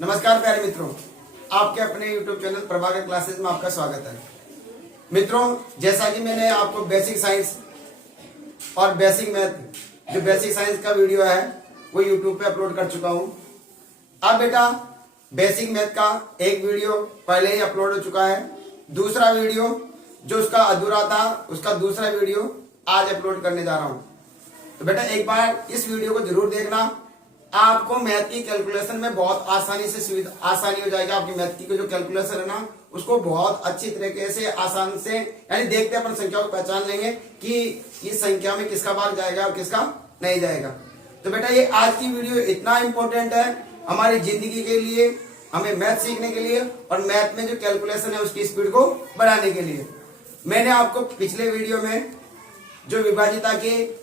नमस्कार प्यारे मित्रों, आपके अपने YouTube चैनल प्रभाकर क्लासेस में आपका स्वागत है। मित्रों, जैसा कि मैंने आपको बेसिक साइंस और बेसिक मैथ जो बेसिक साइंस का वीडियो है वो YouTube पे अपलोड कर चुका हूं। अब बेटा बेसिक मैथ का एक वीडियो पहले ही अपलोड हो चुका है। दूसरा वीडियो जो उसका अधूरा था उसका दूसरा वीडियो आज अपलोड करने जा रहा हूं। तो बेटा एक बार इस वीडियो को जरूर देखना, आपको मैथ की कैलकुलेशन में बहुत आसानी हो जाएगी। आपकी मैथ की जो कैलकुलेशन है ना उसको बहुत अच्छी तरीके से आसान से यानी देखते अपन संख्या को पहचान लेंगे कि इस संख्या में किसका भाग जाएगा और किसका नहीं जाएगा। तो बेटा ये आज की वीडियो इतना इंपॉर्टेंट है हमारी जिंदगी के लिए, हमें मैथ सीखने के लिए और मैथ में जो कैलकुलेशन है उसकी स्पीड को बढ़ाने के लिए। मैंने आपको पिछले वीडियो में जो विभाजिता के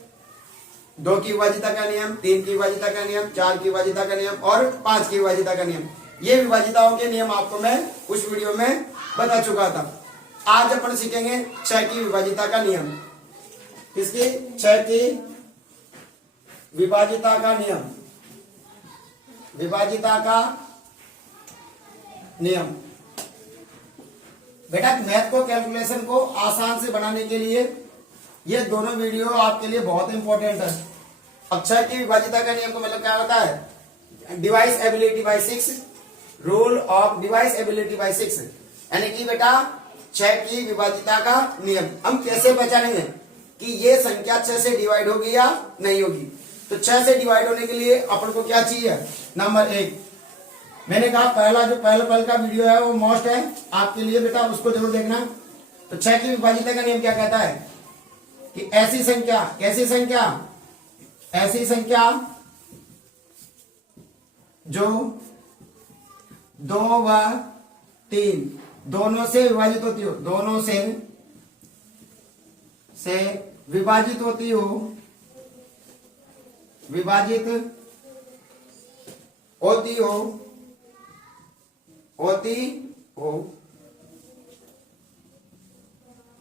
2 की विभाजिता का नियम, 3 की विभाजिता का नियम, 4 की विभाजिता का नियम और 5 की विभाजिता का नियम, ये विभाजिताओं के नियम आपको मैं उस वीडियो में बता चुका था। आज अपन सीखेंगे 6 की विभाजिता का नियम। इसकी 6 की विभाजिता का नियम, विभाजिता का नियम। बेटा मैथ को कैलकुलेशन को आसान से बनाने के लिए ये दोनों वीडियो आपके लिए बहुत इंपॉर्टेंट है। अब 6 की विभाजिता का नियम को मतलब क्या होता है? Divisibility by 6, rule of divisibility by 6, यानी कि बेटा 6 की विभाजिता का नियम। हम कैसे पहचानेंगे कि ये संख्या 6 से डिवाइड होगी या नहीं होगी? तो 6 से डिवाइड होने के लिए अपन को क्या चाहिए? नंबर 1, मैंने कहा पहला जो पहले का वीडियो है वो मोस्ट है आपके लिए बेटा, उसको जरूर देखना। तो 6 की विभाजिता का नियम क्या कहता है कि ऐसी संख्या, कैसी संख्या? ऐसी संख्या जो 2 व 3 दोनों से विभाजित होती हो, दोनों से विभाजित होती हो, विभाजित होती हो,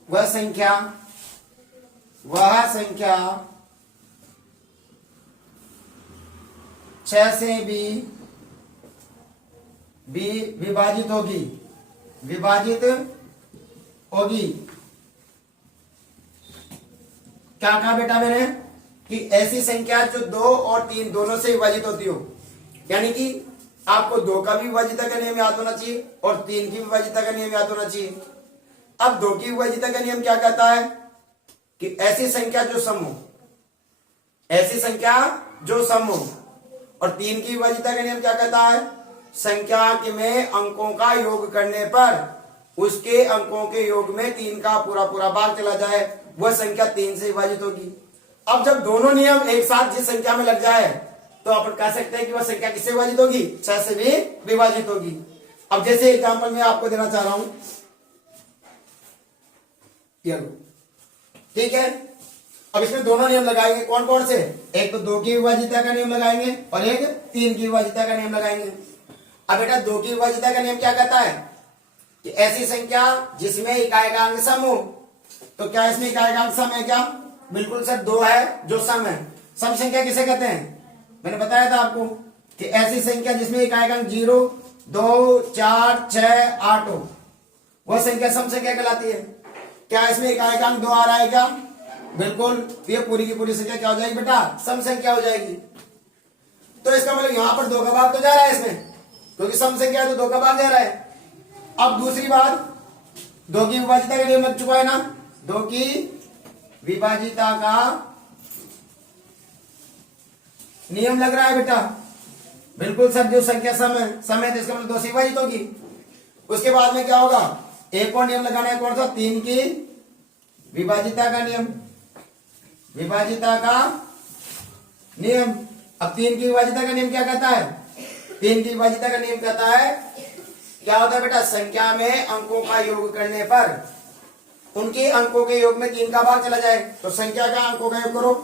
वह संख्या 6 से भी विभाजित होगी, क्या कहा बेटा मैंने कि ऐसी संख्या जो 2 और 3 दोनों से विभाजित होती हो, यानी कि आपको 2 का भी विभाजिता का नियम याद होना चाहिए और 3 की विभाजिता का नियम याद होना चाहिए। अब 2 की विभाजिता का नियम क्या कहता है कि ऐसी संख्या जो सम हो, ऐसी संख्या जो सम हो। और 3 की विभाजिता का नियम क्या कहता है? संख्या में अंकों का योग करने पर उसके अंकों के योग में 3 का पूरा भाग चला जाए, वह संख्या 3 से विभाजित होगी। अब जब दोनों नियम एक साथ जिस संख्या में लग जाए तो अपन कह सकते हैं कि वह संख्या किससे विभाजित होगी? 6 से भी विभाजित होगी। अब जैसे एग्जांपल मैं आपको देना चाह रहा हूं, ठीक है। अब इसमें दोनों नियम लगाएंगे, कौन कौन से? एक तो 2 की विभाजिता का नियम लगाएंगे और एक 3 की विभाजिता का नियम लगाएंगे। अब बेटा 2 की विभाजिता का नियम क्या कहता है कि ऐसी संख्या जिसमें इकाएगांक सम हो। तो क्या इसमें इकाएगांक सम है क्या? बिल्कुल सर, 2 है जो सम है। सम संख्या किसे कहते हैं? मैंने बताया था आपको कि ऐसी संख्या जिसमें इकाएगांक 0, 2, 4, 6, 8 हो, वह संख्या सम संख्या कहलाती है। क्या इसमें इकाएगांक 2 आ रहा है क्या? बिल्कुल, ये पूरी की पूरी संख्या क्या हो जाएगी बेटा? सम संख्या हो जाएगी। तो इसका मतलब यहां पर 2 का भाग तो जा रहा है इसमें, क्योंकि सम संख्या है तो 2 का भाग जा रहा है। अब दूसरी बात, 2 की विभाजिता का नियम लग चुका है ना, 2 की विभाजिता का नियम लग रहा है बेटा। बिल्कुल सर, जो संख्या सम है तो इसका मतलब 2 से विभाजित होगी। उसके बाद में क्या होगा? एक और नियम लगाना है, कौन सा? 3 की विभाजिता का नियम, विभाजिता का नियम। अब 3 की विभाजिता का नियम क्या कहता है? 3 की विभाजिता का नियम कहता है क्या होता है बेटा? संख्या में अंकों का योग करने पर उनके अंकों के योग में 3 का भाग चला जाए। तो संख्या का अंकों का योग करो,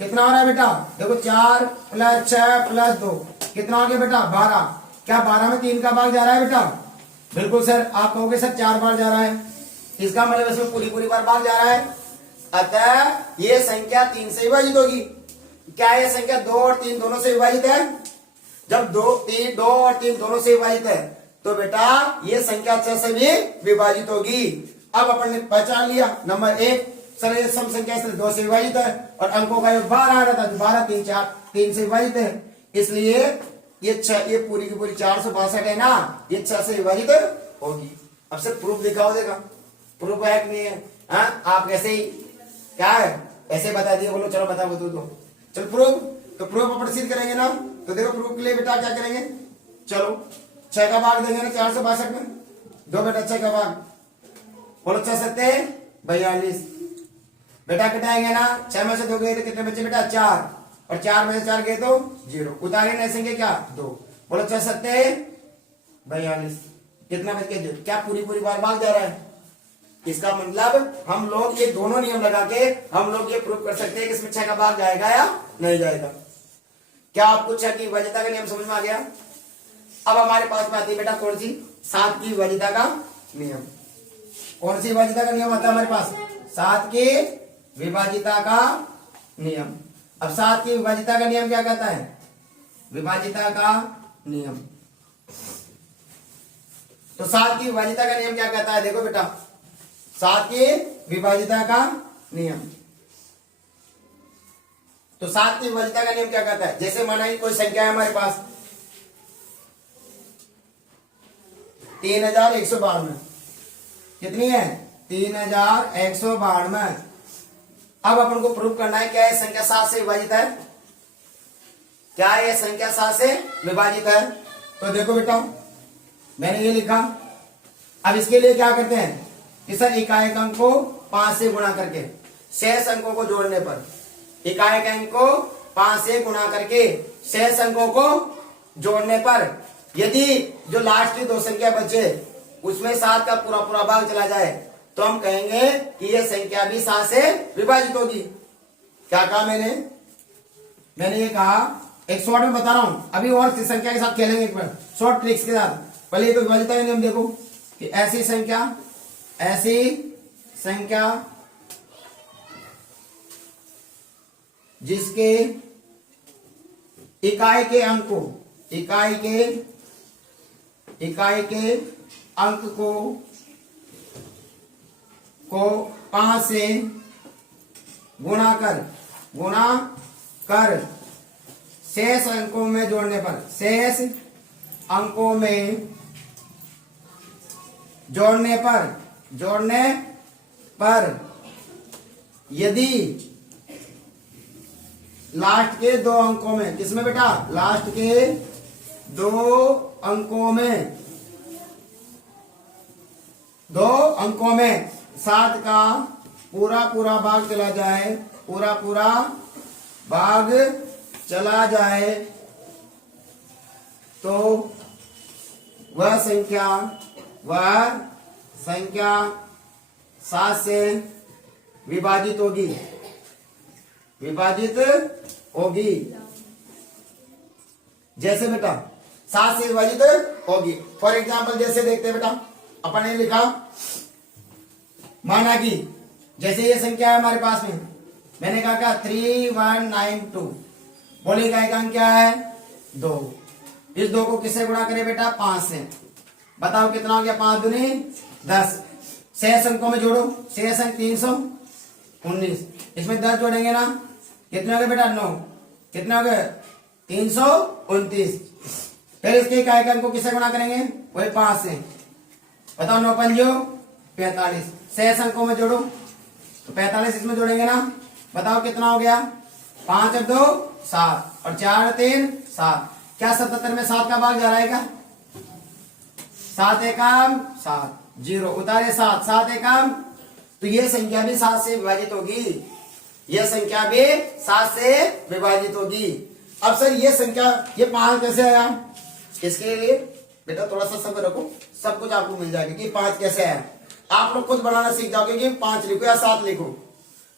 कितना हो रहा है बेटा? देखो 4 + 6 + 2 कितना हो गया बेटा? 12। क्या 12 में 3 का भाग जा रहा है बेटा? बिल्कुल सर, आप कहोगे सर 4 बार जा रहा है, इसका मतलब इसमें पूरी बार भाग जा रहा है। अतः ये संख्या 3 से विभाजित होगी। क्या ये संख्या 2 और 3 दोनों से विभाजित है? जब दो और तीन दोनों से विभाजित है तो बेटा ये संख्या 6 से भी विभाजित होगी। अब अपन ने पहचान लिया नंबर 1 सर ये सम संख्या से 2 से विभाजित है और अंकों का योग 12 आ रहा था, 12 3 4 3 से विभाजित है, इसलिए ये पूरी की पूरी 462 है ना, ये 6 से विभाजित होगी। अब सर प्रूफ दिखाओ देगा, प्रूफ है कि नहीं है? हाँ आप कैसे ही क्या है ऐसे बता दिए, बोलो चलो बता दो चल प्रूफ, तो प्रूफ अपन सिद्ध करेंगे ना। तो देखो प्रूफ के लिए बेटा क्या करेंगे, चलो 6 का भाग देंगे ना 462 में, दो बेटा 6 का भाग, बोलो 6 सत्ते 42, बेटा घटाएंगे ना, 6 में से 2 गए तो कितने बचे बेटा 4, और 4 में से 4 गए तो 0, उतारे नहीं सकेंगे क्या 2, बोलो 6 सत्ते 42, कितना बच के क्या पूरी बार भाग जा रहा है। इसका मतलब हम लोग ये दोनों नियम लगा के हम लोग ये प्रूव कर सकते हैं कि इसमें 6 का भाग जाएगा या नहीं जाएगा। क्या आपको 6 की विभाज्यता का नियम समझ में आ गया? अब हमारे पास में आती है बेटा कौन सी, 7 की विभाज्यता का नियम। कौन सी विभाज्यता का नियम आता है हमारे पास, 7 की विभाज्यता का नियम। अब 7 की विभाज्यता का नियम क्या कहता है, विभाज्यता का नियम, तो 7 की विभाज्यता का नियम क्या कहता है, देखो बेटा 7 की विभाज्यता का नियम, तो 7 की विभाज्यता का नियम क्या कहता है, जैसे माना कि कोई संख्या है हमारे पास 3192, कितनी है 3192। अब अपन को प्रूव करना है क्या ये संख्या 7 से विभाजित है, क्या ये संख्या 7 से विभाजित है। तो देखो बेटा मैंने ये लिखा, अब इसके लिए क्या करते हैं कि सर इकाई अंक को 5 से गुणा करके शेष अंकों को जोड़ने पर, इकाई अंक को 5 से गुणा करके शेष अंकों को जोड़ने पर यदि जो लास्ट की 2 संख्या बचे उसमें 7 का पूरा भाग चला जाए तो हम कहेंगे कि यह संख्या भी 7 से विभाजित होगी। क्या कहा मैंने ये कहा, एक शॉर्ट में बता रहा हूं, अभी और संख्या के साथ खेलेंगे एक बार शॉर्ट ट्रिक्स के साथ। पहले तो विभाज्यता का नियम देखो कि ऐसी संख्या जिसके इकाई के अंक को 5 से गुणा कर शेष अंकों में जोड़ने पर यदि लास्ट के 2 अंकों में, किसमें बेटा लास्ट के 2 अंकों में 7 का पूरा भाग चला जाए, पूरा भाग चला जाए तो वह संख्या 7 से विभाजित होगी। जैसे बेटा 7 से विभाजित होगी, फॉर एग्जाम्पल जैसे देखते हैं बेटा, अपन ने लिखा माना कि जैसे ये संख्या है हमारे पास में, मैंने कहा 3192, बोलेगा एक अंक क्या है 2, इस 2 को किससे गुणा करें बेटा 5 से, बताओ कितना हो गया 5 दूनी 10, शेष अंकों में जोड़ो, शेष अंक 319, इसमें 10 जोड़ेंगे ना, कितने हो गए बेटा 9, कितने हो गए 329, फिर इसके इकाई अंक को किससे गुणा करेंगे वही 5 से, बताओ 9 पंजो 45, शेष अंकों में जोड़ो तो 45 इसमें जोड़ेंगे ना, बताओ कितना हो गया 5 और 2 7 और 4 और 3 7, क्या 77 में 7 का भाग जा रहा है क्या, 7 एकम 7 0, उतारे 7 एकम, तो ये संख्या भी 7 से विभाजित होगी, यह संख्या भी 7 से विभाजित होगी। अब सर ये संख्या ये 5 कैसे आया, इसके लिए बेटा थोड़ा सा सब्र रखो, सब कुछ आपको मिल जाएगा कि 5 कैसे आया। आप लोग खुद बनाना सीख जाओगे कि 5 लिखो या 7 लिखो,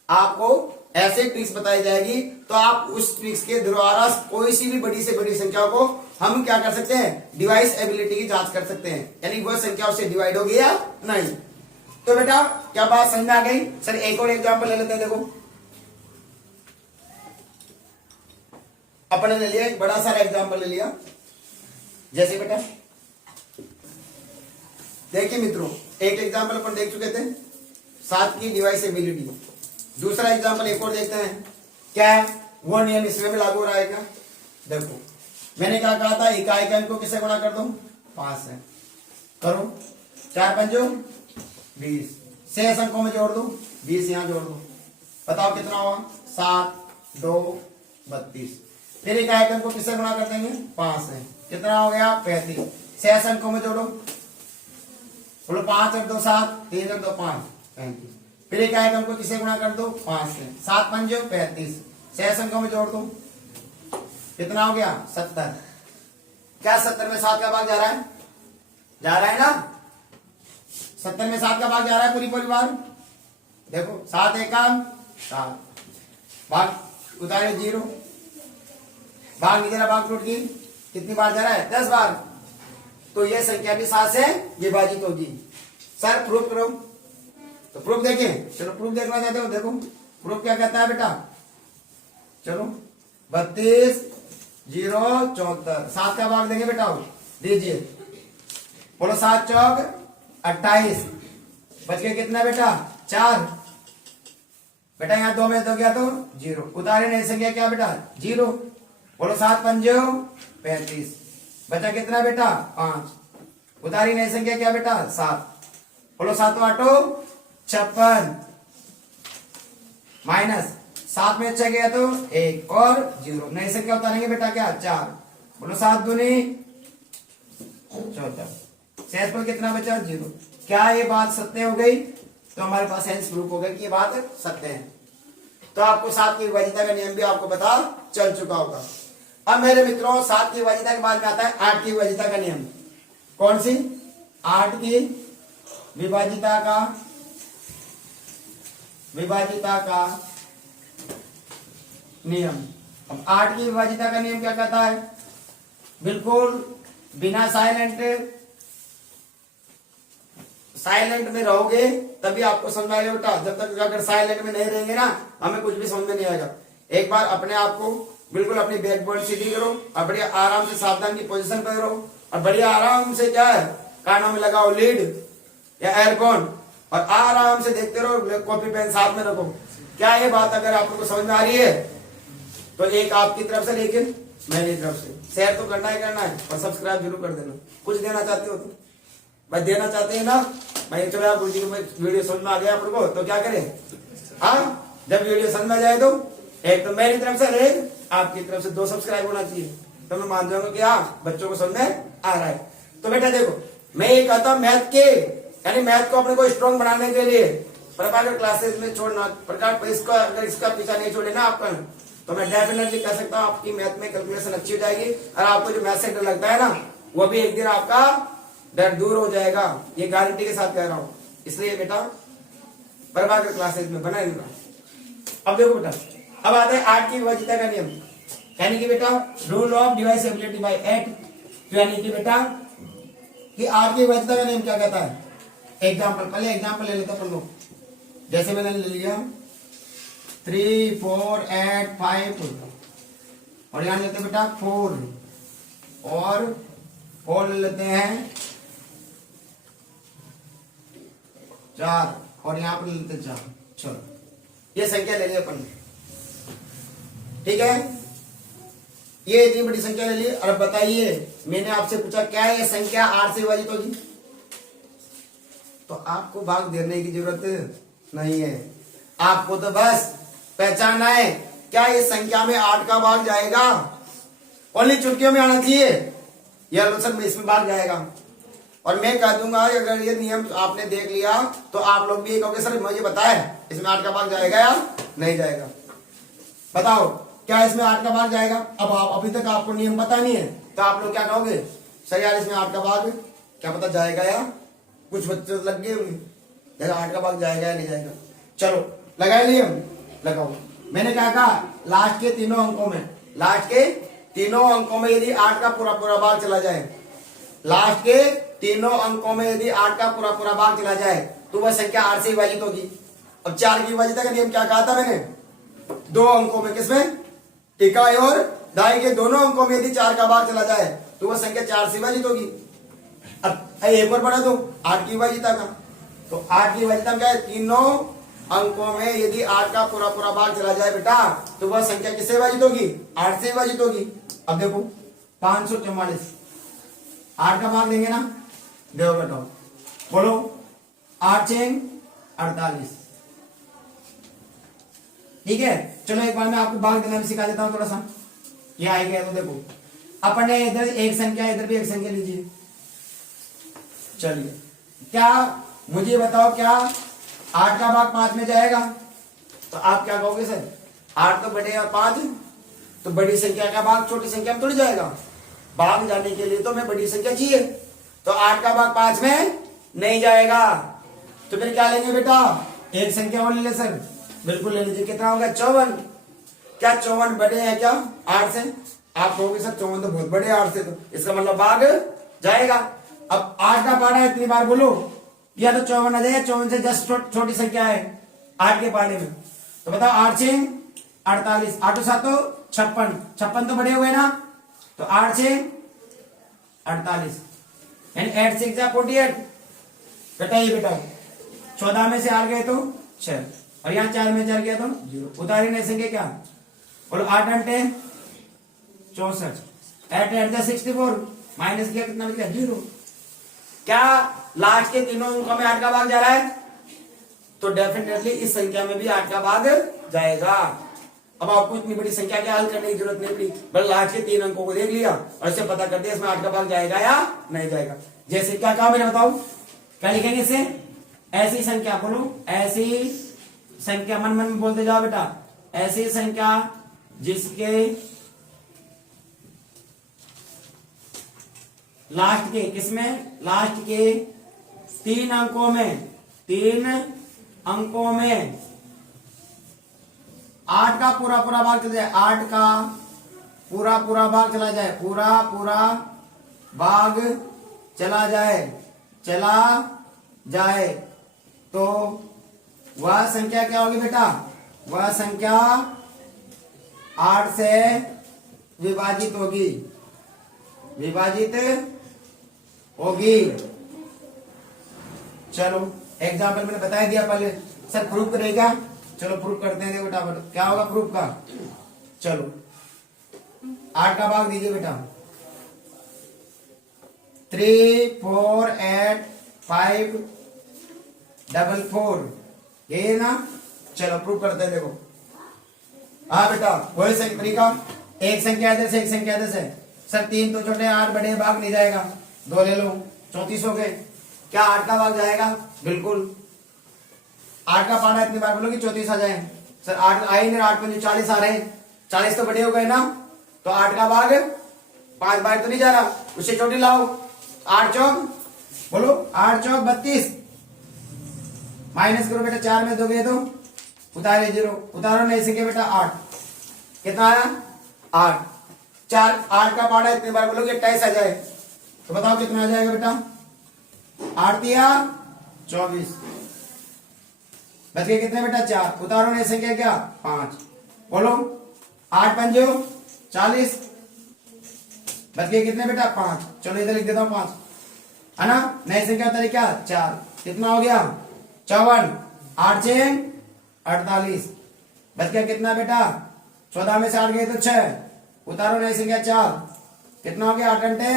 आपको ऐसे ट्रिक्स बताई जाएगी, तो आप उस ट्रिक्स के द्वारा कोई सी भी बड़ी से बड़ी संख्या को हम क्या कर सकते हैं, डिवाइस एबिलिटी की जांच कर सकते हैं, यानी वह संख्या उससे डिवाइड होगी या नहीं। तो बेटा क्या बात समझ में आ गई। सर एक और एग्जाम्पल ले लेते हैं, देखो अपने ले लिया एक बड़ा सारा एग्जाम्पल ले लिया, जैसे बेटा देखिए मित्रों, एक एग्जाम्पल अपन देख चुके थे 7 की डिवाइसेबिलिटी। दूसरा एग्जाम्पल एक और देखते हैं, क्या है वो नियम इसमें भी लागू हो रहा है क्या। देखो मैंने क्या कहा था, इकाई के अंक को किससे गुणा कर दो, 5 से। करो 4 पंजो 20, शेष अंकों में जोड़ दो, 20 यहां जोड़ दो, बताओ कितना हुआ, 7 2 32। फिर इकाई के अंक को किससे गुणा कर देंगे, 5 से, कितना हो गया 35। शेष अंकों में जोड़ो, बोलो 5 और 2 7, 3 और 2 5, 35। फिर इकाई के अंक को किससे गुणा कर दो, 5 से, 7 पंजो 35। शेष अंकों में जोड़ दो, कितना हो गया 70। क्या 70 में 7 का भाग जा रहा है, जा रहा है ना, 70 में 7 का भाग जा रहा है पूरी परिवार। देखो 7 एकम 7, भाग उतारे 0, भाग नहीं दे रहा, भाग टूट गई, कितनी बार जा रहा है, 10 बार। तो ये संख्या भी 7 से विभाजित होगी। सर प्रूफ करो, तो प्रूफ देखें, चलो प्रूफ देखना चाहते हो, देखो प्रूफ क्या कहता है बेटा, चलो 32 0 74, 7 का भाग देंगे बेटा, दीजिए, बोलो 7 चौक 28, बच गए कितना बेटा 4। बेटा यहाँ 2 में 2 गया तो 0, उतारे नहीं संख्या क्या बेटा 0, बोलो 7 पंजो 35, बचा कितना बेटा 5, उतारी नई संख्या क्या बेटा 7, बोलो 7 आठो 56, माइनस 7 में 6 गया तो 1 और 0, नई संख्या उतारेंगे बेटा क्या 4, बोलो 7 दूनी 14, शेषफल कितना बचा 0। क्या ये बात सत्य हो गई, तो हमारे पास सेंस प्रूफ हो गया कि ये बात सत्य है। तो आपको 7 की विभाजिता का नियम भी आपको पता चल चुका होगा। अब मेरे मित्रों 7 की विभाजिता के बाद में आता है 8 की विभाजिता का नियम। कौन सी, 8 की विभाजिता का नियम। अब 8 की विभाजिता का नियम क्या कहता है, बिल्कुल बिना साइलेंट में रहोगे तभी आपको समझ आएगा बेटा, जब तक अगर साइलेंट में नहीं रहेंगे ना हमें कुछ भी समझ में नहीं आएगा। एक बार अपने आप को बिल्कुल अपनी बैकबोर्ड सीधी करो और बढ़िया आराम से सावधान की पोजीशन पर रहो और बढ़िया आराम से क्या है कानों में लगाओ लीड या एयरफोन और आराम से देखते रहो, कॉपी पेन साथ में रखो। क्या ये बात अगर आप लोगों को समझ में आ रही है तो एक आपकी तरफ से, लेकिन मेरी तरफ से शेयर तो करना है और सब्सक्राइब जरूर कर देना। कुछ देना चाहते हो तो भाई देना चाहते हैं ना भाई, चलो आप गुरुजी को वीडियो समझ में आ गया आप लोगों को तो क्या करें, हाँ जब वीडियो समझ में आ जाए तो एक तो मेरी तरफ से रहे, आपकी तरफ से 2 सब्सक्राइब होना चाहिए, तो मैं मान जाऊंगा कि हाँ बच्चों को समझ में आ रहा है। तो बेटा देखो मैं ये कहता हूँ मैथ के यानी मैथ को अपने को स्ट्रॉन्ग बनाने के लिए प्रभाकर क्लासेस में छोड़ना, प्रकार इसका अगर इसका पीछा नहीं छोड़े ना आपका, तो मैं डेफिनेटली कह सकता हूँ आपकी मैथ में कैलकुलेशन अच्छी हो जाएगी और आपको जो मैथ से डर लगता है ना वो भी एक दिन आपका डर दूर हो जाएगा, ये गारंटी के साथ कह रहा हूँ। इसलिए बेटा प्रभाकर क्लासेस में बना रहना। अब देखो बेटा अब आता है 8 की विभाजिता का नियम, यानी कि बेटा रूल ऑफ डिवाइसेबिलिटी बाय 8, यानी कि बेटा कि 8 की विभाजिता का नियम क्या कहता है। एग्जाम्पल, पहले एग्जाम्पल ले लेते अपन लोग, जैसे मैंने ले लिया 3 4 8 5 और यहां लेते बेटा 4 और 4 ले लेते हैं 4 और यहां पर लेते 4। चलो ये संख्या ले ली अपन, ठीक है, ये इतनी बड़ी संख्या ले ली। और बताइए मैंने आपसे पूछा क्या ये संख्या 8 से विभाजित होगी, तो आपको भाग देने की जरूरत नहीं है, आपको तो बस पहचानना है क्या ये संख्या में 8 का भाग जाएगा, ओनली चुटकियों में आना चाहिए, यह आलोचन में इसमें भाग जाएगा। और मैं कह दूंगा अगर ये नियम आपने देख लिया तो आप लोग भी ये कहोगे सर मुझे बताए इसमें 8 का भाग जाएगा या नहीं जाएगा, बताओ क्या इसमें 8 का भाग जाएगा। अब आप अभी तक आपको नियम पता नहीं है तो आप लोग क्या कहोगे सर यार इसमें 8 का भाग क्या पता जाएगा या, कुछ बच्चे लग गए होंगे 8 का भाग जाएगा या नहीं जाएगा। चलो लगाए नियम, लगाओ। मैंने क्या कहा लास्ट के तीनों अंकों में यदि 8 का पूरा भाग चला जाए, लास्ट के तीनों अंकों में यदि 8 का पूरा भाग चला जाए तो वह संख्या 8 से विभाजित होगी। अब 4 की विभाजिता का नियम क्या कहा था मैंने, 2 अंकों में, किसमें, इकाई और दाई के दोनों अंकों में यदि 4 का भाग चला जाए तो वह संख्या 4 से विभाजित होगी। अब एक और बढ़ा दो 8 की विभाजिता का, तो 8 की विभाजिता क्या है, तीनों अंकों में यदि 8 का पूरा पूरा भाग चला जाए बेटा तो वह संख्या किससे विभाजित होगी, 8 से विभाजित होगी। अब देखो 544, 8 का भाग देंगे ना, देखो बेटा बोलो 8 6 48, ठीक है। चलो एक बार मैं आपको भाग देना भी सिखा देता हूं थोड़ा सा, ये आएगा तो देखो अपन ने इधर एक संख्या इधर भी एक संख्या लीजिए। चलिए क्या मुझे बताओ, क्या 8 का भाग 5 में जाएगा, तो आप क्या कहोगे सर 8 तो बड़े और 5 तो बड़ी संख्या का भाग छोटी संख्या में थोड़ी जाएगा, भाग जाने के लिए तो मैं बड़ी संख्या चाहिए, तो 8 का भाग 5 में नहीं जाएगा, तो फिर क्या लेंगे बेटा, एक संख्या और ले ले सर, बिल्कुल ले लीजिए। कितना होगा 54, क्या 54 बड़े हैं क्या 8 से, आप कहोगे सर 54 तो बहुत बड़े 8 से, तो इसका मतलब भाग जाएगा। अब 8 का पाड़ा है इतनी बार बोलो, या तो 54 आ जाएगा, 54 से जस्ट छोटी संख्या है 8 के पाड़े में, तो बताओ 8 6 48, 8 7 तो 56, 56 तो बड़े हुए ना, तो 8 6 48 यानी 8 6 48, बताइए बेटा 14 में से 8 गए तो 6 और यहाँ 4 में 4 गया तो 0, उतारी नहीं सके क्या, बोलो 8 अंटे 64, 8 8 64 माइनस किया कितना बच गया 0। क्या लास्ट के तीनों अंकों में 8 का भाग जा रहा है, तो डेफिनेटली इस संख्या में भी 8 का भाग जाएगा। अब आपको इतनी बड़ी संख्या के हल करने की जरूरत नहीं पड़ी, बस लास्ट के 3 अंकों को देख लिया और इससे पता कर दिया इसमें 8 का भाग जाएगा या नहीं जाएगा। जैसे क्या कहा मैंने, बताओ क्या लिखेंगे इसे, ऐसी संख्या, बोलो ऐसी संख्या, मन मन में बोलते जाओ बेटा, ऐसी संख्या जिसके लास्ट के, किसमें, लास्ट के 3 अंकों में 8 का पूरा पूरा भाग चला जाए, 8 का पूरा पूरा भाग चला जाए, पूरा पूरा भाग चला जाए, तो वह संख्या क्या होगी बेटा, वह संख्या 8 से विभाजित होगी, चलो एग्जाम्पल मैंने बता दिया पहले, सर प्रूफ करेगा, चलो प्रूफ करते हैं। बेटा क्या होगा प्रूफ का, चलो 8 का भाग दीजिए बेटा, 3 4 8 5 4 4, ये ना, चलो प्रूफ करते हैं। देखो हाँ बेटा वही संख्या तरीका, एक संख्या इधर से एक संख्या इधर से, सर 3 तो छोटे 8 बड़े, भाग नहीं जाएगा, 2 ले लो 34 हो गए, क्या 8 का भाग जाएगा, बिल्कुल 8 का पाना इतनी बार बोलो कि 34 आ जाए, सर 8 आए नहीं, 8 में 40 आ रहे हैं, 40 तो बड़े हो गए ना, तो 8 का भाग 5 बार तो नहीं जा रहा, उससे छोटी लाओ, 8 चौक बोलो 8 चौक 32, माइनस करो बेटा, 4 में 2 गए तो उतारे 0, उतारो नहीं सके बेटा 8, कितना आया 8, 8 का पाड़ा इतनी बार बोलोगे 28 आ जाए, तो बताओ कितना आ जाएगा बेटा, 8 दिया 24, बच गए कितने बेटा 4, उतारो नहीं सके क्या 5, बोलो 8 पंजो 40, बच गए कितने बेटा 5, चलो इधर लिख देता हूं 5, है ना, नहीं संख्या तरीका 4, कितना हो गया 54, 8 6 48, बच गया कितना बेटा 14 में से 8 गए तो 6, उतारो नहीं संख्या 4, कितना हो गया 8 घंटे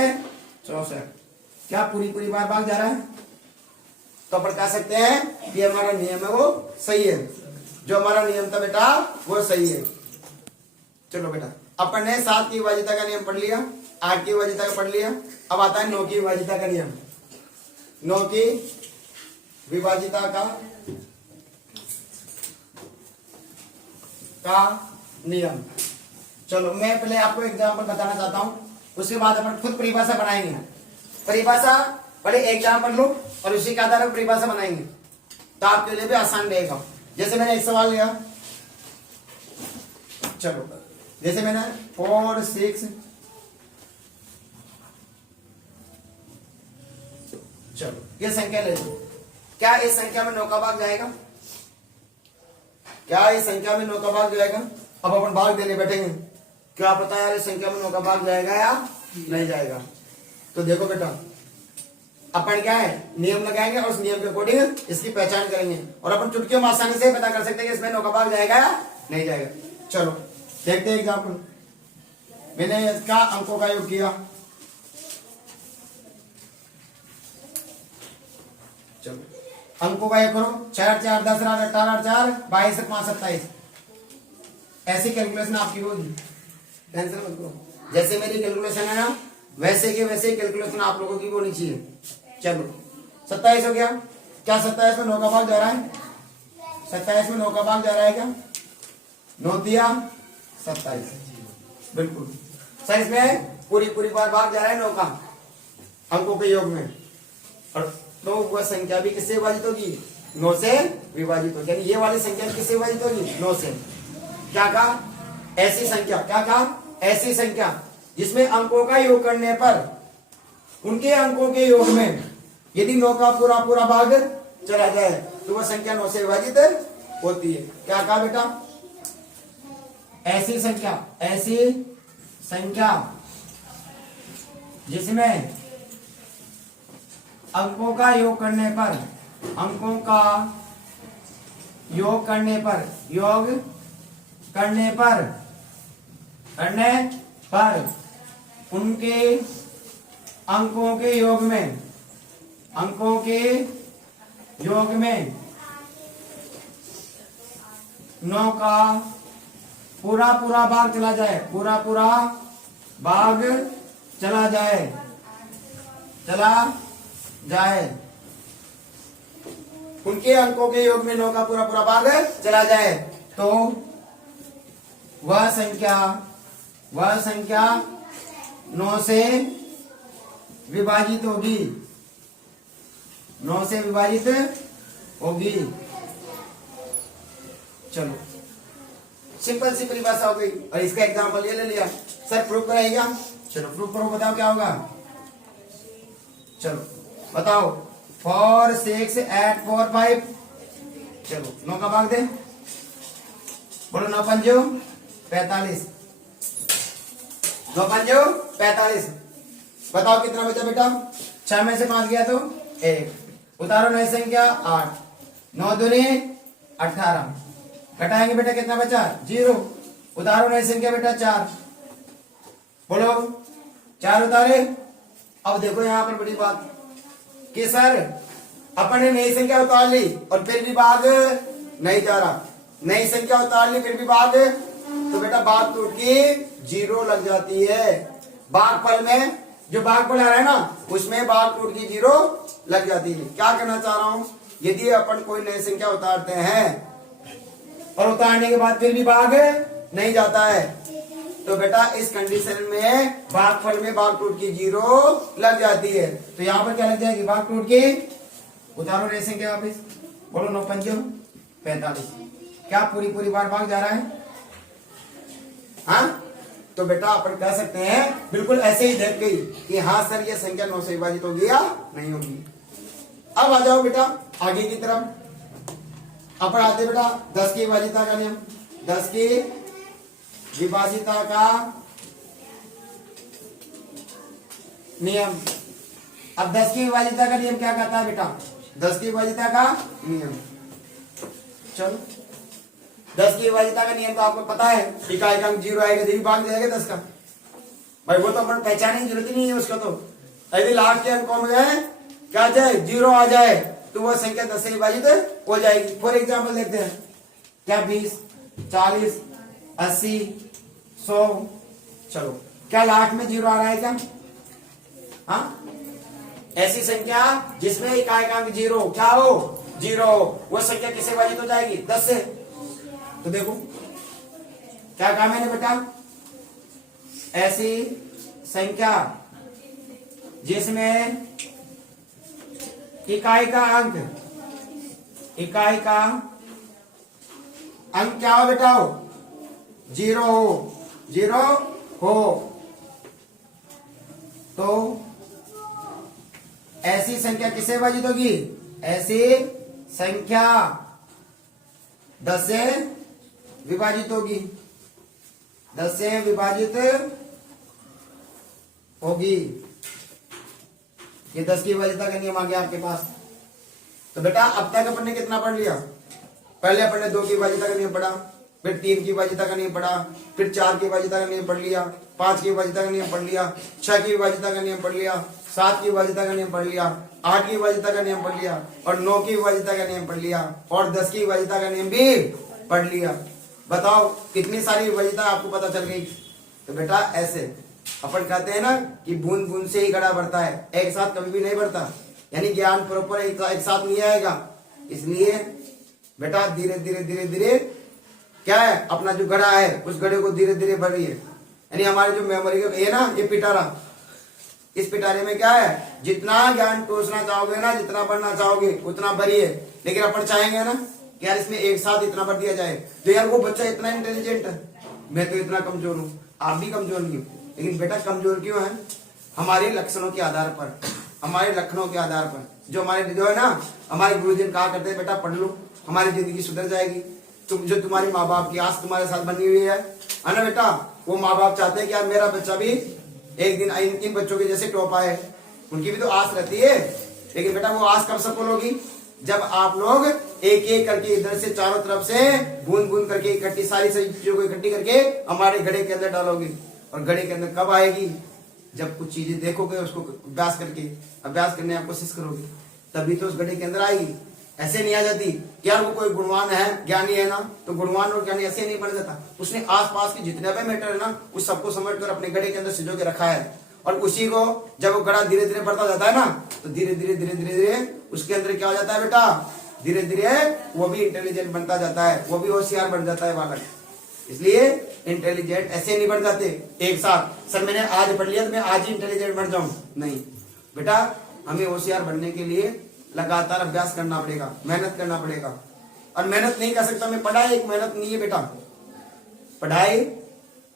64, क्या पूरी पूरी बार भाग जा रहा है, तो अपन कह सकते हैं कि हमारा नियम है वो सही है, जो हमारा नियम था बेटा वो सही है। चलो बेटा अपन ने 7 की विभाजिता का नियम पढ़ लिया, 8 की विभाजिता का पढ़ लिया, अब आता है 9 की विभाजिता का नियम, 9 की विभाजिता का नियम। चलो मैं पहले आपको एग्जाम्पल बताना चाहता हूं, उसके बाद अपन खुद परिभाषा बनाएंगे, परिभाषा पहले एग्जाम्पल लो और उसी के आधार पर परिभाषा बनाएंगे, तो आपके लिए भी आसान रहेगा। जैसे मैंने एक सवाल लिया, चलो जैसे मैंने 4 6, चलो ये संख्या ले लो, क्या इस संख्या में 9 का भाग जाएगा, क्या इस संख्या में 9 का भाग जाएगा, अब अपन भाग देने बैठेंगे, क्या पता यार इस संख्या में 9 का भाग जाएगा या नहीं जाएगा। तो देखो बेटा, अपन क्या है, नियम लगाएंगे और उस नियम के अकॉर्डिंग इसकी पहचान करेंगे और अपन चुटकियों में आसानी से पता कर सकते हैं कि इसमें 9 का भाग जाएगा या नहीं जाएगा। चलो देखते हैं एग्जाम्पल। मैंने इसका अंकों का योग किया। चलो अंकों का योग करो। 4 4 10 18 4 22 5 27। ऐसी कैलकुलेशन आपकी होगी, टेंशन मत करो। जैसे मेरी कैलकुलेशन है ना, वैसे के वैसे कैलकुलेशन आप लोगों की होनी चाहिए। चलो 27 हो गया। क्या 27 में 9 का भाग जा रहा है? 27 में 9 का भाग जा रहा है क्या? 9 दिया 27, बिल्कुल सर। इसमें पूरी बार भाग जा रहा है 9 का अंकों के योग में। और तो वह संख्या भी किससे विभाजित होगी? 9 से विभाजित होगी। यानी ये वाली संख्या किससे विभाजित होगी? 9 से। क्या कहा? ऐसी संख्या। क्या कहा? ऐसी संख्या जिसमें अंकों का योग करने पर उनके अंकों के योग में यदि 9 का पूरा भाग चला जाए तो वह संख्या 9 से विभाजित होती है। क्या कहा बेटा? ऐसी संख्या जिसमें अंकों का योग करने पर उनके अंकों के योग में 9 का पूरा भाग चला जाए, पूरा भाग चला जाए, उनके अंकों के योग में 9 का पूरा भाग चला जाए तो वह संख्या 9 से विभाजित होगी। 9 से विभाजित होगी। चलो सिंपल सी परिभाषा हो गई। और इसका एग्जांपल ये ले लिया। सर प्रूफ कराएगा? चलो प्रूफ करो, बताओ क्या होगा। चलो बताओ। 4 6 8 4 5। चलो 9 का भाग दे। बोलो 9 पंजो 45। 9 पंजो 45। बताओ कितना बचा बेटा? 6 में से 5 गया तो 1। उतारो नई संख्या 8। 9 दूनी 18। घटाएंगे बेटा कितना बचा? 0। उतारो नई संख्या बेटा 4। बोलो 4 उतारे। अब देखो यहां पर बड़ी बात कि सर अपन ने नई संख्या उतार ली और फिर भी भाग नहीं जा रहा। नई संख्या उतार ली फिर भी भाग, तो बेटा भाग टूट की 0 लग जाती है। भागफल में जो भागफल आ रहा है ना, उसमें भाग टूट की 0 लग जाती है। क्या कहना चाह रहा हूं, यदि अपन कोई नई संख्या उतारते हैं और उतारने के बाद फिर भी भाग नहीं जाता है, तो बेटा इस कंडीशन में भागफल में भाग टूट की 0 लग जाती है। तो यहाँ पर क्या लग जाएगी? भाग टूट की। उतारो नई संख्या वापिस। बोलो 9 पंजो 45। क्या पूरी बार भाग जा रहा है? हाँ, तो बेटा अपन कह सकते हैं बिल्कुल ऐसे ही देख गई कि हाँ सर ये संख्या 9 से विभाजित होगी या नहीं होगी। अब आ जाओ बेटा आगे की तरफ। अपन आते बेटा 10 की विभाजिता का नियम। 10 की विभाजिता का नियम। अब 10 की विभाजिता का नियम क्या कहता है बेटा? 10 की विभाजिता का नियम। चलो 10 की विभाजिता का नियम तो आपको पता है। इकाई का अंक 0 आएगा, देवी भाग जाएगा 10 का। भाई वो तो अपन पहचानने की जरूरत ही नहीं है उसका। तो यदि लास्ट के अंकों में क्या जाए 0 आ जाए तो वह संख्या 10 से विभाजित हो जाएगी। फॉर एग्जाम्पल देखते हैं। क्या 20 40 80 100। चलो क्या लास्ट में 0 आ रहा है क्या? हाँ, ऐसी संख्या जिसमें इकाई का अंक 0 क्या हो? 0 हो, वह संख्या किससे विभाजित हो जाएगी? 10 से। तो देखो क्या कहा मैंने बेटा? ऐसी संख्या जिसमें इकाई का अंक क्या हो बेटा? हो 0 हो तो ऐसी संख्या किससे विभाजित होगी? ऐसी संख्या 10 से विभाजित होगी। 10 से विभाजित होगी। ये 10 की विभाज्यता का नियम आ गया आपके पास। तो बेटा अब तक अपन ने कितना पढ़ लिया? पहले अपन ने 2 की विभाज्यता का नियम पढ़ा, फिर 3 की विभाज्यता का नियम पढ़ा, फिर 4 की विभाज्यता का नियम पढ़ लिया, 5 की विभाज्यता का नियम पढ़ लिया, 6 की विभाज्यता का नियम पढ़ लिया, 7 की विभाज्यता का नियम पढ़ लिया, 8 की विभाज्यता का नियम पढ़ लिया, और 9 की विभाज्यता का नियम पढ़ लिया, और 10 की विभाज्यता का नियम भी पढ़ लिया। बताओ कितनी सारी विभाज्यता आपको पता चल गई। तो बेटा ऐसे अपन कहते हैं ना कि बूंद बूंद से ही घड़ा बढ़ता है, एक साथ कभी भी नहीं बढ़ता, यानी ज्ञान प्रॉपर एक साथ नहीं आएगा। इसलिए बेटा धीरे धीरे धीरे धीरे क्या है, अपना जो घड़ा है उस घड़े को धीरे धीरे बढ़ रही है। यानी हमारे जो मेमोरी का ये ना, ये पिटारा, इस पिटारे में क्या है, जितना ज्ञान टोसना चाहोगे ना, जितना बढ़ना चाहोगे उतना बढ़िए। लेकिन अपन चाहेंगे ना कि यार इसमें एक साथ इतना बढ़ दिया जाए, तो यार वो बच्चा इतना इंटेलिजेंट है, मैं तो इतना कमजोर हूँ, आप भी कमजोर नहीं हो। लेकिन बेटा कमजोर क्यों है? हमारे लक्षणों के आधार पर, हमारे लक्षणों के आधार पर जो हमारे जो है ना, हमारे गुरुजन कहा करते हैं बेटा पढ़ लो, हमारी जिंदगी सुधर जाएगी। तुम जो तुम्हारे माँ बाप की आस तुम्हारे साथ बनी हुई है ना बेटा, वो माँ बाप चाहते हैं कि यार मेरा बच्चा भी एक दिन इन बच्चों के जैसे टॉप आए, उनकी भी तो आस रहती है। लेकिन बेटा वो आस कब सफल होगी? जब आप लोग एक एक करके इधर से चारों तरफ से बूंद बूंद करके इकट्ठी सारी चीजों को इकट्ठी करके हमारे घड़े के अंदर डालोगे। और घड़े के अंदर कब आएगी? जब कुछ चीजें देखोगे, उसको अभ्यास करके अभ्यास करने की कोशिश करोगे, तभी तो उस घड़े के अंदर आएगी। ऐसे नहीं आ जाती कि यार वो कोई गुणवान है, ज्ञानी है ना, तो गुणवान और ज्ञानी ऐसे नहीं बन जाता। उसने आसपास के जितने भी मैटर है ना, उस सबको समझकर अपने घड़े के अंदर सिजो के रखा है। और उसी को जब वो घड़ा धीरे धीरे बढ़ता जाता है ना, तो धीरे धीरे धीरे धीरे धीरे उसके अंदर क्या हो जाता है बेटा, धीरे धीरे वो भी इंटेलिजेंट बनता जाता है, वो भी होशियार बन जाता है बालक। इसलिए इंटेलिजेंट ऐसे नहीं बन जाते एक साथ, सर मैंने आज पढ़ लिया तो मैं आज ही इंटेलिजेंट बन जाऊं, नहीं बेटा। हमें होशियार बनने के लिए लगातार अभ्यास करना पड़ेगा, मेहनत करना पड़ेगा। और मेहनत नहीं कर सकता मैं, पढ़ाई एक मेहनत नहीं है बेटा। पढ़ाई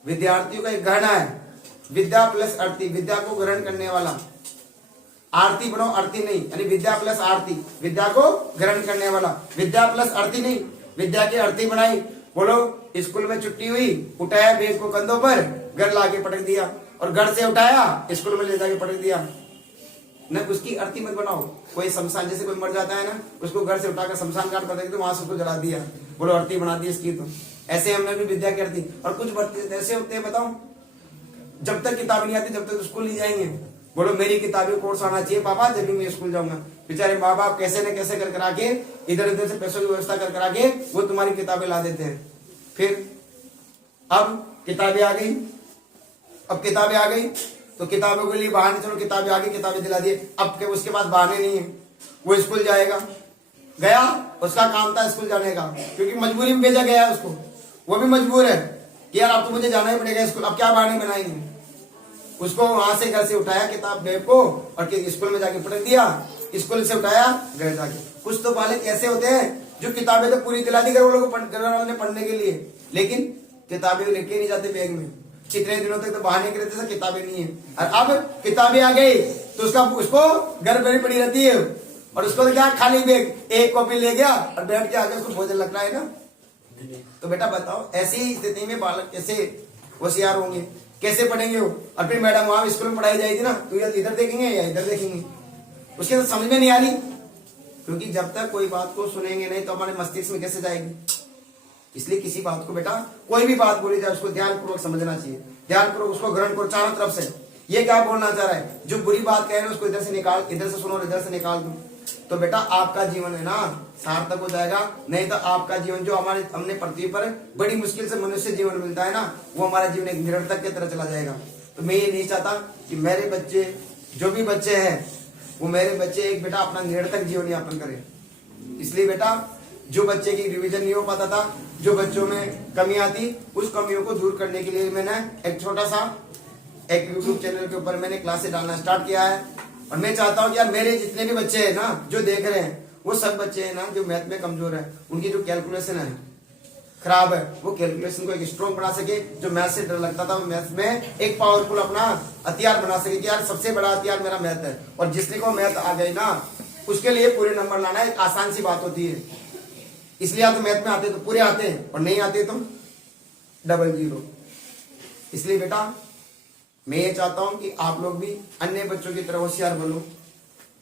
विद्यार्थियों का एक गहना है, विद्या प्लस आरती, विद्या को ग्रहण करने वाला। आरती बनो, आरती नहीं, यानी विद्या प्लस आरती, विद्या को ग्रहण करने वाला। विद्या प्लस आरती नहीं, विद्या की आरती बनाई। बोलो स्कूल में छुट्टी हुई, उठाया बैग को कंधों पर, घर लाके पटक दिया, और घर से उठाया स्कूल में ले जाके पटक दिया न, उसकी आरती मत बनाओ। कोई शमशान, जैसे कोई मर जाता है ना, उसको घर से उठाकर शमशान घाट पर तो वहां से उसको जला दिया, बोलो आरती बना दी इसकी। तो ऐसे हमने भी विद्या की आरती। और कुछ बच्चे ऐसे होते हैं बताओ, जब तक किताब नहीं आती जब तक स्कूल नहीं जाएंगे। बोलो मेरी किताबी कोर्स आना चाहिए पापा, जब भी मैं स्कूल जाऊंगा। बेचारे माँ बाप कैसे न कैसे कर करा के, इधर उधर से पैसों की व्यवस्था कर करा के वो तुम्हारी किताबें ला देते हैं। फिर अब किताबें आ गई, अब किताबें आ गई तो किताबों के लिए बहाने, चलो किताबें आ गई, किताबें दिला दिए। अब के उसके पास बहाने नहीं है, वो स्कूल जाएगा। गया, उसका काम था स्कूल जाने का, क्योंकि मजबूरी में भेजा गया है उसको, वो भी मजबूर है कि यार अब तो मुझे जाना ही पड़ेगा स्कूल। अब क्या बहाने बनाएंगे? उसको वहां से घर से उठाया किताब बैग को, और स्कूल में जाके पटक दिया। स्कूल से उठाया घर जाके। कुछ तो बालक ऐसे होते हैं जो किताबें तो पूरी दिला दी घर वालों ने पढ़ने के लिए, लेकिन किताबें लेके नहीं जाते बैग में। कितने दिनों तक तो बहाने के रहते, किताबें नहीं है। और अब किताबें आ गई तो उसको घर पर पड़ी रहती है, और उसको तो क्या खाली बैग, एक कॉपी ले गया और बैठ के आगे उसको भोजन लग रहा है ना। तो बेटा बताओ ऐसी स्थिति में बालक कैसे होशियार होंगे, कैसे पढ़ेंगे वो? और फिर मैडम वहां स्कूल में पढ़ाई जाएगी ना, तो इधर देखेंगे या इधर देखेंगे, उसके तो समझ में नहीं आ रही। क्योंकि जब तक कोई बात को सुनेंगे नहीं तो हमारे मस्तिष्क में कैसे जाएगी। इसलिए किसी बात को बेटा, कोई भी बात बोली जाए उसको ध्यानपूर्वक समझना चाहिए, ध्यानपूर्वक उसको ग्रहण करो चारों तरफ से। ये क्या बोलना चाह रहा है? जो बुरी बात कह रहे हैं उसको इधर से निकाल, इधर से सुनो, इधर से निकाल दो, तो बेटा आपका जीवन है ना सार्थक हो जाएगा। नहीं तो आपका जीवन जो हमने पृथ्वी पर बड़ी मुश्किल से मनुष्य जीवन मिलता है ना, वो हमारा जीवन एक निरर्थक की तरह चला जाएगा। तो मैं ये नहीं चाहता कि मेरे बच्चे, जो भी बच्चे हैं, वो मेरे बच्चे एक बेटा अपना निरर्थक जीवन यापन करें। इसलिए बेटा जो बच्चे की रिवीजन नहीं हो पाता था, जो बच्चों में कमी आती, उस कमियों को दूर करने के लिए मैंने एक छोटा सा एक यूट्यूब चैनल के ऊपर मैंने क्लासेस डालना स्टार्ट किया है। और मैं चाहता हूँ कि यार मेरे जितने भी बच्चे हैं ना जो देख रहे हैं, वो सब बच्चे हैं ना जो मैथ में कमजोर है, उनकी जो कैलकुलेशन है खराब है, वो कैलकुलेशन को एक स्ट्रॉन्ग बना सके। जो मैथ से डर लगता था वो मैथ में एक पावरफुल अपना हथियार बना सके कि यार सबसे बड़ा हथियार मेरा मैथ है। और जिसने को मैथ आ गई ना, उसके लिए पूरे नंबर लाना एक आसान सी बात होती है। इसलिए आप तो मैथ में आते तो पूरे आते हैं, और नहीं आते तो डबल जीरो। इसलिए बेटा मैं ये चाहता हूं कि आप लोग भी अन्य बच्चों की तरह होशियार बनो,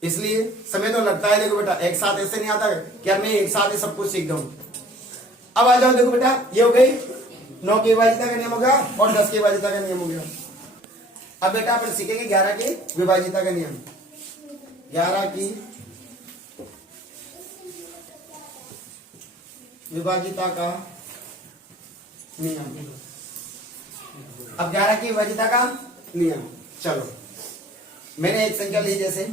इसलिए समय तो लगता है। देखो बेटा एक साथ ऐसे नहीं आता कि यार मैं एक साथ ही सब कुछ सीख जाऊं। अब आ जाओ, देखो बेटा ये हो गई 9 की विभाजिता का नियम हो गया और 10 की विभाजिता का नियम हो गया। अब बेटा अपन सीखेंगे 11 की विभाजिता का नियम। 11 की विभाजिता का नियम। अब 11 की विभाजिता का नियम, चलो मैंने एक संख्या ली जैसे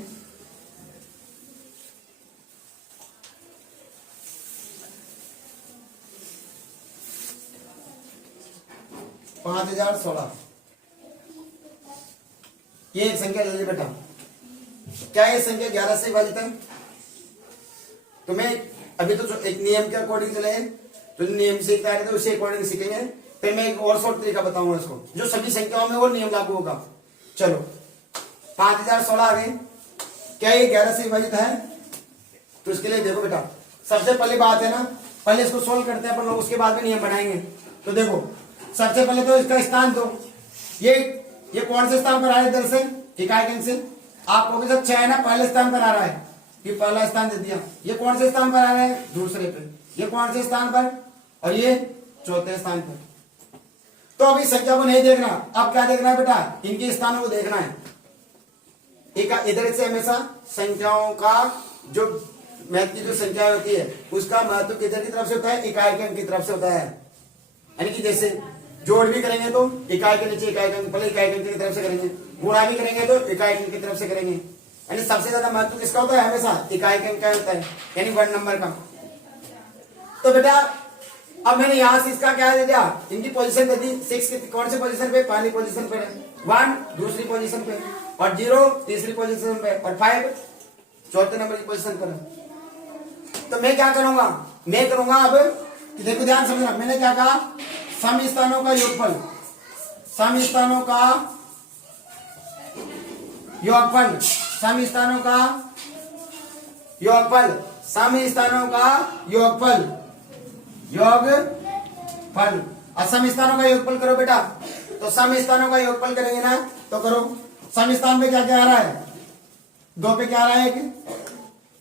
5016, ये एक संख्या ले ली बेटा। क्या ये संख्या 11 से विभाजित है? तो मैं अभी तो एक नियम के अकॉर्डिंग चले, तो नियम सीखता है तो उसी अकॉर्डिंग सीखेंगे। फिर मैं एक और शॉर्ट तरीका बताऊंगा इसको, जो सभी संख्याओं में वो नियम लागू होगा। चलो 5016 आ गए, क्या ये 11 से विभाजित है? तो इसके लिए देखो बेटा सबसे पहली बात है ना, पहले इसको सोल्व करते हैं अपन लोग, उसके बाद में नियम बनाएंगे। तो देखो सबसे पहले तो इसका स्थान दो, ये कौन से स्थान पर आ रहा है? इधर से इकाई अंक से आप लोगों के साथ 6 है ना, पहले स्थान पर आ रहा है, ये पहला स्थान दे दिया। ये कौन से स्थान पर आ रहा है? दूसरे पे। ये कौन से स्थान पर? और ये चौथे स्थान पर। तो अभी संख्या को नहीं देखना, अब क्या देखना है बेटा? इनके स्थानों को देखना है। इधर से हमेशा संख्याओं का जो मैथ की जो संख्या होती है उसका महत्व किधर की तरफ से होता है? इकाई के अंक की तरफ से होता है। यानी कि जैसे जोड़ भी करेंगे तो इकाई के नीचे इकाई के अंक, पहले इकाई के अंक की तरफ से करेंगे। गुणा भी करेंगे तो इकाई के अंक की तरफ से करेंगे। यानी सबसे ज्यादा महत्व किसका होता है? हमेशा इकाई के अंक का होता है, यानी 1 नंबर का। तो बेटा अब मैंने यहां से इसका क्या दे दिया? इनकी पोजीशन दे दी। 6 कौन से पोजीशन पे? पहली पोजीशन पे, 1 दूसरी पोजीशन पे, और 0 तीसरी पोजीशन पे, और 5 चौथे नंबर की पोजीशन पर। तो मैं क्या करूंगा? मैं करूंगा अब देखो ध्यान समझना, मैंने क्या कहा? सम स्थानों का योगफल, सम स्थानों का योगफल, सम स्थानों का योगफल, सम स्थानों का योगफल, योगफल। असम स्थानों का योगफल करो बेटा। तो सम स्थानों का योगफल करेंगे ना, तो करो। सम स्थान पे क्या क्या आ रहा है? 2 पे क्या आ रहा है?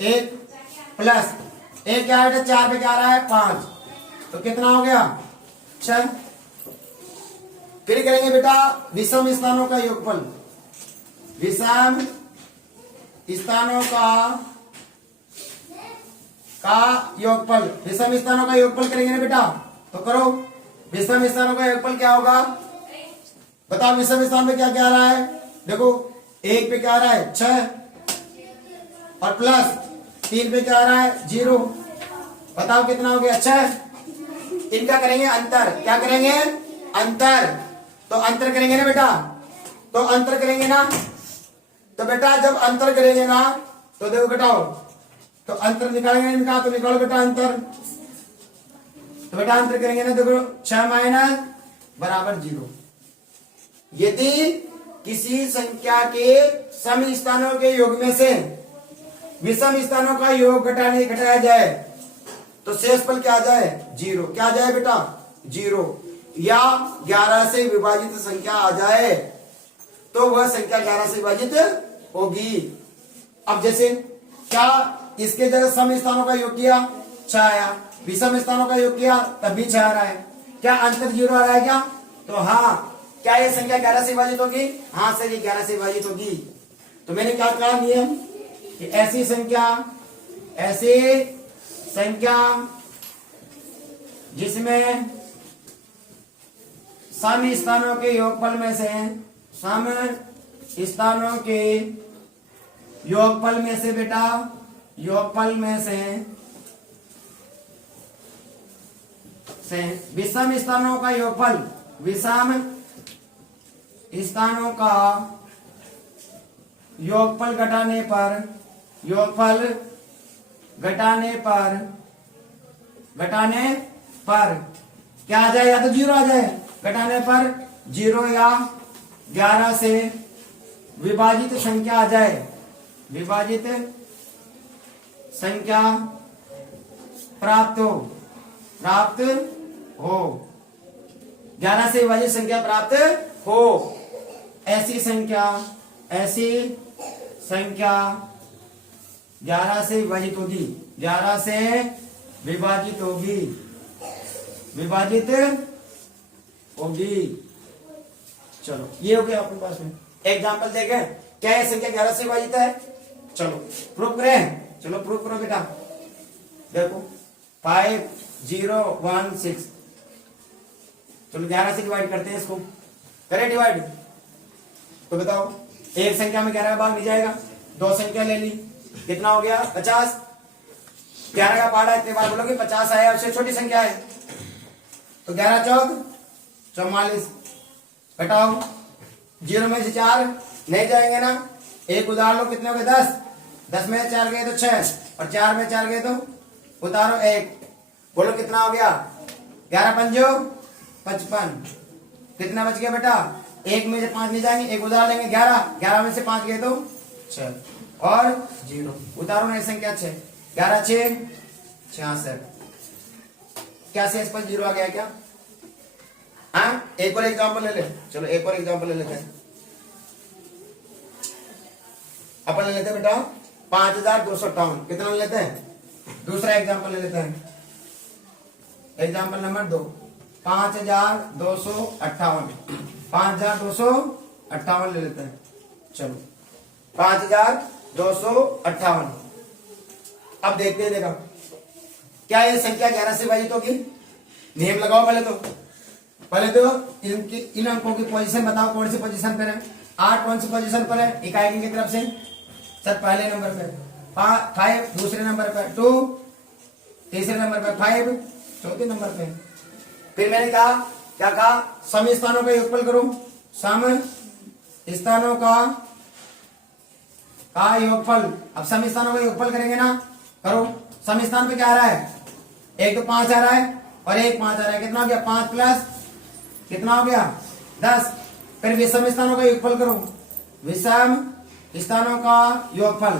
1 प्लस 1 क्या है? 4 पे क्या आ रहा है? 5। तो कितना हो गया? 6। फिर करेंगे बेटा विषम स्थानों का योगफल, विषम स्थानों का योगफल, विषम स्थानों का योगफल करेंगे ना बेटा, तो करो। विषम स्थानों का योगफल क्या होगा? बताओ विषम स्थान पे क्या क्या आ रहा है? देखो 1 पे क्या आ रहा है? 6, और प्लस 3 पे क्या आ रहा है? 0। बताओ कितना हो गया? 6। इनका करेंगे अंतर। क्या करेंगे? अंतर। तो अंतर करेंगे ना बेटा, तो अंतर करेंगे ना। तो बेटा जब अंतर करेंगे ना, तो देखो बेटाओ, तो अंतर निकालेंगे इनका, तो निकालो बेटा अंतर। तो बेटा अंतर करेंगे ना, देखो 6 माइनस बराबर 0। यदि किसी संख्या के सम स्थानों के योग में से विषम स्थानों का योग घटाया जाए तो शेषफल क्या आ जाए? 0। क्या आ जाए बेटा? 0। या 11 से विभाजित संख्या आ जाए तो वह संख्या 11 से विभाजित होगी। अब जैसे क्या इसके जगह सम स्थानों का योग किया, 6 आया, विषम स्थानों का योग किया तब भी 6 आ रहा है। क्या अंतर 0 आ रहा है क्या? तो हाँ। क्या ये संख्या 11 से विभाजित होगी? हाँ सर, ये 11 से विभाजित होगी। तो मैंने क्या कहा नियम कि ऐसी संख्या जिसमें सम स्थानों के योगफल में से, सम स्थानों के योगफल में से बेटा, योगफल में से विषम स्थानों का योगफल, विषम स्थानों का योगफल घटाने पर, योगफल घटाने पर क्या आ जाए? या तो 0 आ जाए, घटाने पर 0 या 11 से विभाजित संख्या आ जाए, विभाजित संख्या प्राप्त हो, 11 से विभाजित संख्या प्राप्त हो। ऐसी संख्या 11 से विभाजित होगी, 11 से विभाजित होगी, चलो ये हो गया अपने पास में एग्जाम्पल देखे। क्या ये संख्या 11 से विभाजित है? चलो प्रूफ करें, चलो प्रूफ करो बेटा। देखो 5016, चलो 11 से डिवाइड करते हैं इसको, करें डिवाइड। तो बताओ एक संख्या में 11 का भाग नहीं जाएगा, दो संख्या ले ली, कितना हो गया 50। 11 का पहाड़ा इतने बार बोलोगे 50 आया, उससे छोटी संख्या है तो 11 चौक 44। घटाओ, 0 में से 4 नहीं जाएंगे ना, एक उधार लो, कितने हो गए 10, 10 में 4 गए तो 6 और 4 में 4 गए तो उतारो 1, बोलो कितना हो गया 11 पंजो 55। कितना बच गया बेटा, 1 में से 5 नहीं जाएंगे, एक उधार लेंगे 11 में से 5 गए तो 6 और 0, उतारो नई संख्या 6, 11 6 66। क्या शेष पर 0 आ गया क्या? हाँ, एक और एग्जाम्पल ले ले, चलो एक और एग्जाम्पल ले लेते हैं। अपन ले लेते हैं बेटा 5258, कितना ले लेते हैं? दूसरा एग्जाम्पल ले लेते हैं, एग्जाम्पल नंबर 2, 5258 ले लेते हैं। चलो 5258। अब देखते हैं, देखा क्या ये संख्या 11 से विभाजित होगी? नियम लगाओ पहले तो इन अंकों की पोजीशन बताओ, कौन सी पोजीशन पर है? 8 कौन सी पोजीशन पर है इकाई की तरफ से? सर पहले नंबर पे, 5 दूसरे नंबर पे, 2 तीसरे नंबर पे, 5 चौथे नंबर पे। फिर मैंने कहा, क्या कहा? सम स्थानों का योगफल करो, सम स्थानों का योगफल। अब सम स्थानों का योगफल करेंगे ना, करो। सम स्थान पे क्या आ रहा है? 1 तो 5 आ रहा है और 1 5 आ रहा है, कितना हो गया 5 प्लस कितना हो गया 10। फिर विषम स्थानों का योगफल करो, विषम स्थानों का योगफल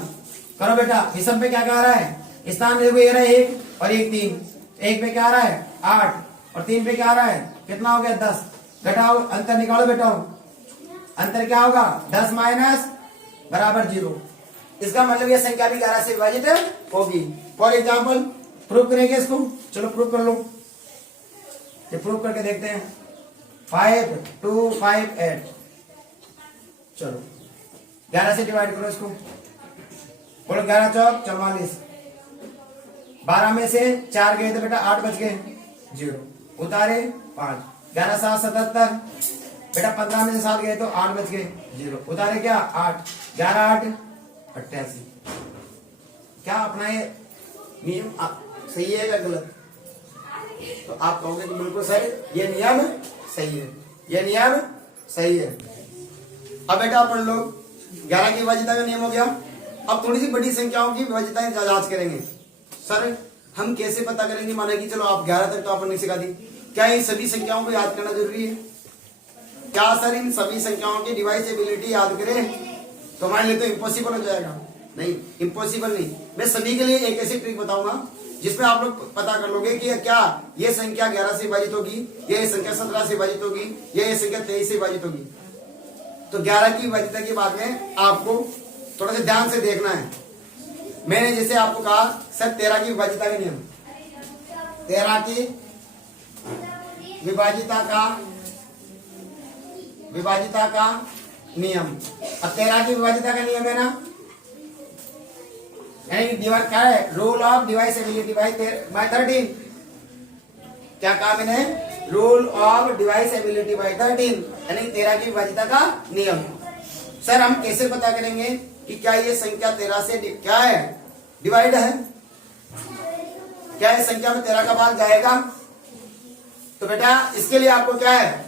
करो बेटा। विषम पे क्या क्या आ रहा है? स्थान देखो, ये रहा 1 और 1 3, 1 पे क्या आ रहा है 8 और 3 पे क्या आ रहा है, कितना हो गया 10। घटाओ, अंतर निकालो बेटा, अंतर क्या होगा 10 माइनस बराबर 0। इसका मतलब ये संख्या भी 11 से विभाजित होगी। फॉर एग्जाम्पल प्रूफ करेंगे इसको, चलो प्रूफ कर लो, ये प्रूफ करके देखते हैं। 5258, चलो 11 से डिवाइड करो इसको, बोलो 11 चौक 44। 12 में से 4 गए तो बेटा 8 बच गए, 0 उतारे 5। 11 7 77, बेटा 15 में से 7 गए तो 8 बच गए, 0 उतारे क्या 8। 11 8 88। क्या अपना ये नियम सही है या गलत? तो आप कहोगे कि बिल्कुल सही, ये नियम सही है, ये नियम सही है। अब बेटा अपन लोग 11 की विभाजिता का नियम हो गया। अब थोड़ी सी बड़ी संख्याओं की विभाजिताएं जांच करेंगे। सर हम कैसे पता करेंगे? माना कि चलो आप 11 तक तो आपने सिखा दी, क्या इन सभी संख्याओं को याद करना जरूरी है? क्या सर इन सभी संख्याओं की डिवाइसेबिलिटी याद करें तो हमारे लिए तो इम्पॉसिबल हो जाएगा? नहीं, इम्पॉसिबल नहीं। मैं सभी के लिए एक ऐसी ट्रिक बताऊंगा जिसमें आप लोग पता कर लोगे कि क्या ये संख्या 11 से विभाजित होगी, ये संख्या 17 से विभाजित होगी, ये संख्या 23 से विभाजित होगी। तो 11 की विभाजिता के बाद में आपको थोड़ा सा ध्यान से देखना है। मैंने जैसे आपको कहा सर 13 की विभाजिता का नियम, 13 की विभाजिता का नियम। अब 13 की विभाजिता का नियम है ना, यानी डिवाइड क्या है? Rule of divisibility by 13। क्या कहा मैंने? रूल ऑफ डिवाइसेबिलिटी बाय 13, यानी 13 की विभाजिता का नियम। सर हम कैसे पता करेंगे कि क्या ये संख्या 13 से क्या है डिवाइड है? क्या इस संख्या में 13 का भाग जाएगा? तो बेटा इसके लिए आपको क्या है,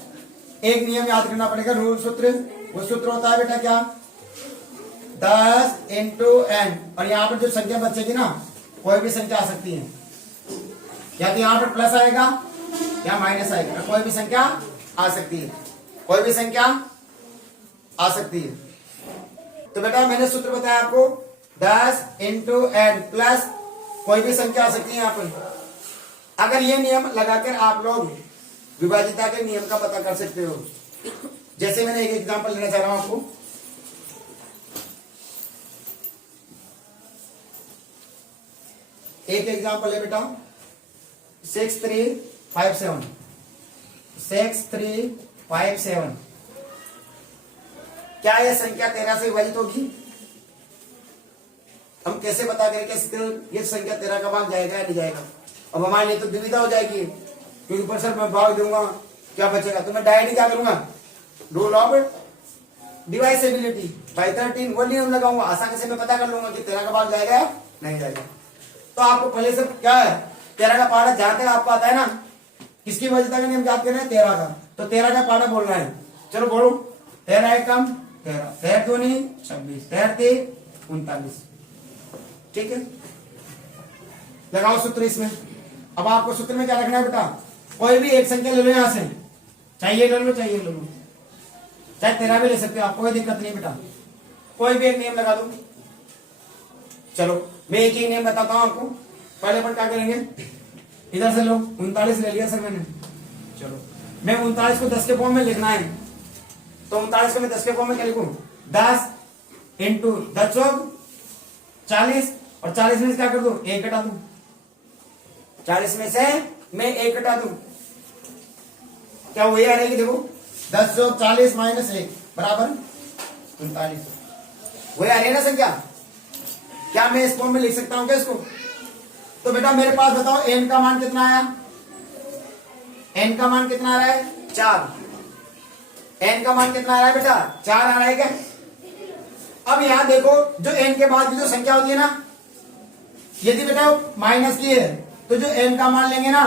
एक नियम याद करना पड़ेगा, रूल सूत्र। वो सूत्र होता है बेटा क्या? 10 into n। और यहाँ पर जो संख्या बचेगी ना, कोई भी संख्या आ सकती है, या तो यहाँ पर प्लस आएगा या माइनस आएगा, कोई भी संख्या आ सकती है, कोई भी संख्या आ सकती है। तो बेटा मैंने सूत्र बताया आपको, 10 into n प्लस कोई भी संख्या आ सकती है यहाँ पर। अगर ये नियम लगाकर आप लोग विभाजिता के नियम का पता कर सकते हो, जैसे मैंने एक एग्जांपल लेना चाह रहा हूं आपको। एक एग्जांपल है बेटा 6357 6357। क्या यह संख्या 13 से विभाजित होगी? हम कैसे पता करें कि ये संख्या 13 का भाग जाएगा या नहीं जाएगा? अब हमारे लिए तो दुविधा हो जाएगी, क्योंकि पर सर मैं भाग दूंगा क्या बचेगा, तो मैं डायरेक्ट क्या करूंगा, रूल ऑफ डिवाइसेबिलिटी बाय 13 वो नियम लगाऊंगा, आसानी से मैं पता कर लूंगा कि 13 का भाग जाएगा या नहीं जाएगा। तो आपको पहले से क्या है, 13 का पारा जहां तक आपको आता है ना, किसकी वजह का नियम याद कर रहे हैं, 13 का, तो 13 का पारा बोलना है। चलो बोलो, 13 एकम 13, 13 दूनी 26, 13 तीन 39। ठीक है, लगाओ सूत्र इसमें। अब आपको सूत्र में क्या रखना है बेटा, कोई भी एक संख्या ले लो यहां से, चाहिए ले लो चाहिए ले लो, चाहे 13 भी ले सकते हो आप, कोई दिक्कत नहीं बेटा, कोई भी एक नियम लगा दो। चलो मैं एक ही नियम बताता हूं आपको। पहले पर क्या करेंगे, इधर से लो 39 ले लिया सर मैंने। चलो मैं 39 को 10 के फॉर्म में लिखना है, तो 39 को मैं 10 के फॉर्म में क्या लिखूं, 10 इंटू 10 चौक 40, और 40 में से क्या कर दू, 1 घटा दू, 40 में से मैं 1 घटा दू, क्या वही आ रहेगी, देखो 10 चौक 40 माइनस 1 बराबर 39, वही आ रही है ना संख्या। क्या मैं इस फॉर्म में लिख सकता हूं क्या इसको? तो बेटा मेरे पास बताओ n का मान कितना आया, n का मान कितना आ रहा है, 4, n का मान कितना आ रहा है बेटा, 4 आ रहा है क्या? अब यहां देखो, जो n के बाद की जो संख्या होती है ना, यदि बेटा माइनस की है तो जो n का मान लेंगे ना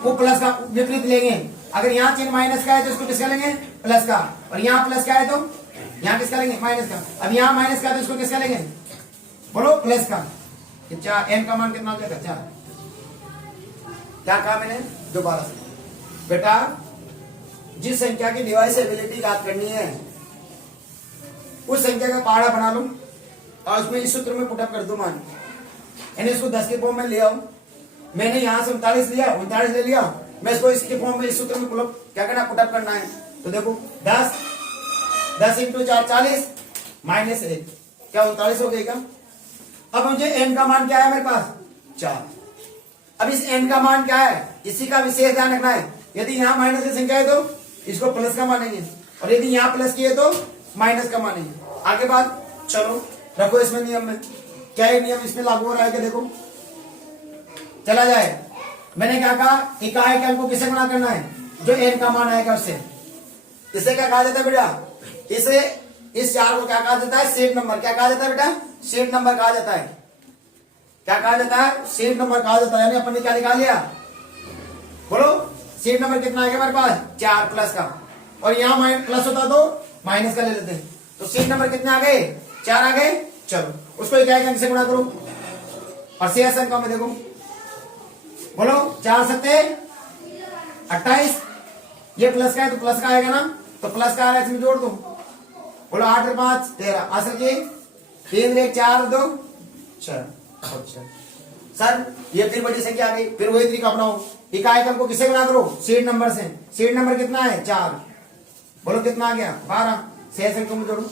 वो प्लस का विपरीत लेंगे। अगर यहाँ चिन्ह माइनस का है तो इसको किसका लेंगे, प्लस का, और यहाँ प्लस का है तो यहाँ किसका लेंगे, माइनस का। अब यहाँ माइनस का है तो इसको किसका लेंगे, बोलो प्लस का। चार, n का मान कितना हो जाएगा, 4। क्या कहा मैंने, दोबारा से बेटा, जिस संख्या की डिवाइसेबिलिटी याद करनी है उस संख्या का पहाड़ा बना लो और उसमें इस सूत्र में पुटअप कर दो मान, यानी इसको 10 के फॉर्म में ले आओ। मैंने यहां से 39 लिया, 39 ले लिया, मैं इसको इसके फॉर्म में इस सूत्र में क्या करना, पुटअप करना है। तो देखो 10 इंटू 4 40 माइनस 1, क्या 39 हो गई क्या? अब मुझे n का मान क्या है मेरे पास, 4। अब इस n का मान क्या है, इसी का विशेष ध्यान रखना है। यदि यहाँ माइनस की संख्या है तो इसको प्लस का मानेंगे, और यदि यहाँ प्लस की है तो माइनस का मानेंगे। आगे बात, चलो रखो इसमें नियम में, क्या ये नियम इसमें लागू हो रहा है क्या, देखो चला जाए। मैंने क्या कहा, इकाई के अंक को किसे गुणा करना है, जो n का मान आएगा उससे। इसे क्या कहा जाता है बेटा, इसे इस 4 को क्या कहा जाता है, सीट नंबर। क्या कहा जाता है बेटा, सीट नंबर कहा जाता है। क्या कहा जाता है, सीट नंबर कहा जाता है। यानी अपन ने क्या निकाल लिया, बोलो सीट नंबर कितना आएगा मेरे पास, 4 प्लस का, और यहाँ प्लस होता तो माइनस का ले लेते हैं। तो सीट नंबर कितने आ गए, 4 आ गए। चलो उसको इकाई अंक से गुणा करो, और शेष अंक में देखो, बोलो 4 सत्ते 28, ये प्लस का है तो प्लस का आएगा ना, तो प्लस का आ रहा है इसमें जोड़ दो, बोलो 8 और 5 13, असल की 3 1 4 2 6। अच्छा सर ये फिर बड़ी संख्या आ गई, फिर वही तरीका अपनाओ, इकाई अंक को किसे गुणा करो, सीट नंबर से। सीट नंबर कितना है, 4, बोलो कितना आ गया, 12, शेष अंक में जोड़ो,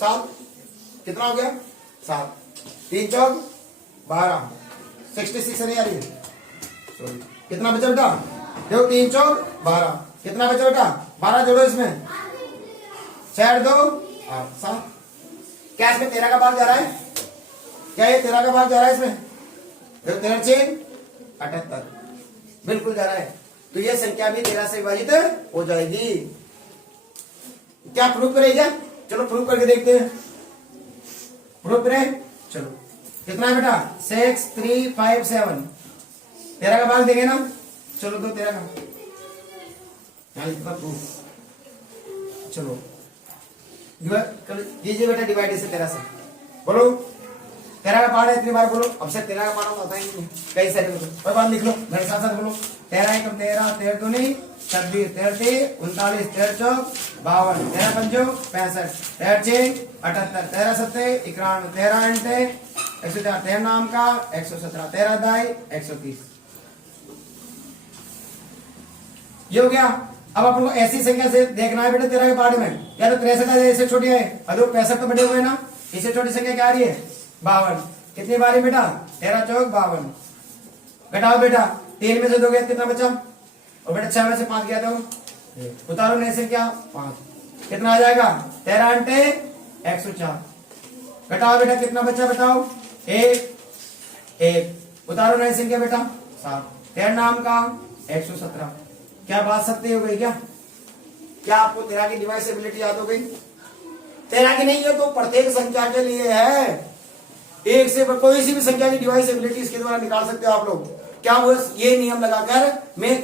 7, कितना हो गया, 7, 3 चौक 12, 66 नहीं आ रही है, सॉरी कितना बचा बेटा, देखो 3 चौक 12, कितना बचा बेटा, 12 जोड़ो इसमें, 4 2 8 7। क्या इसमें 13 का भाग जा रहा है, क्या ये 13 का भाग जा रहा है इसमें, देखो 13 6 78, बिल्कुल जा रहा है। तो ये संख्या भी 13 से विभाजित हो जाएगी। क्या प्रूफ करेगा, चलो प्रूफ करके देखते हैं, प्रूफ करें। चलो कितना है बेटा, 6357, 13 का भाग देंगे ना, चलो तो 13 का प्रूफ। चलो कीजिए बेटा डिवाइड से 13 से, बोलो 13 का पार्ट है, इतनी बार बोलो। अब से 13 का पार्ट होता है कई सारे में, कोई बात लिख लो मेरे साथ साथ बोलो, 13 एकम 13, 13 दूनी 26, 13 3 39, 13 चौक 52, 13 पंजो 65, 13 6 78, 13 7 91, 13 8 104, 13 नाम का 117, 13 दाई 130। ये हो गया। अब अपन को ऐसी संख्या से देखना है बेटा 13 के बारे में, या तो 63 है, इससे छोटी है, अरे 65 तो बड़े हुए ना, इससे छोटी संख्या क्या आ रही है 52। कितनी बारी बेटा 13 चौक 52। घटाओ बेटा 3 में से 2 गया कितना बचा, और बेटा 6 में से 5 गया तो उतारो नहीं से क्या 5, कितना आ जाएगा 13 अंटे 104। घटाओ बेटा कितना बचा बताओ 1 उतारो नहीं से क्या बेटा 7, 13 नाम का 117। क्या बात सत्य हो गई क्या आपको 13 की डिवाइसेबिलिटी याद हो गई? 13 की नहीं है तो प्रत्येक संख्या के लिए है, एक से कोई सी भी संख्या की डिवाइसेबिलिटी इसके द्वारा निकाल सकते हो आप लोग। क्या वो ये नियम लगाकर मैं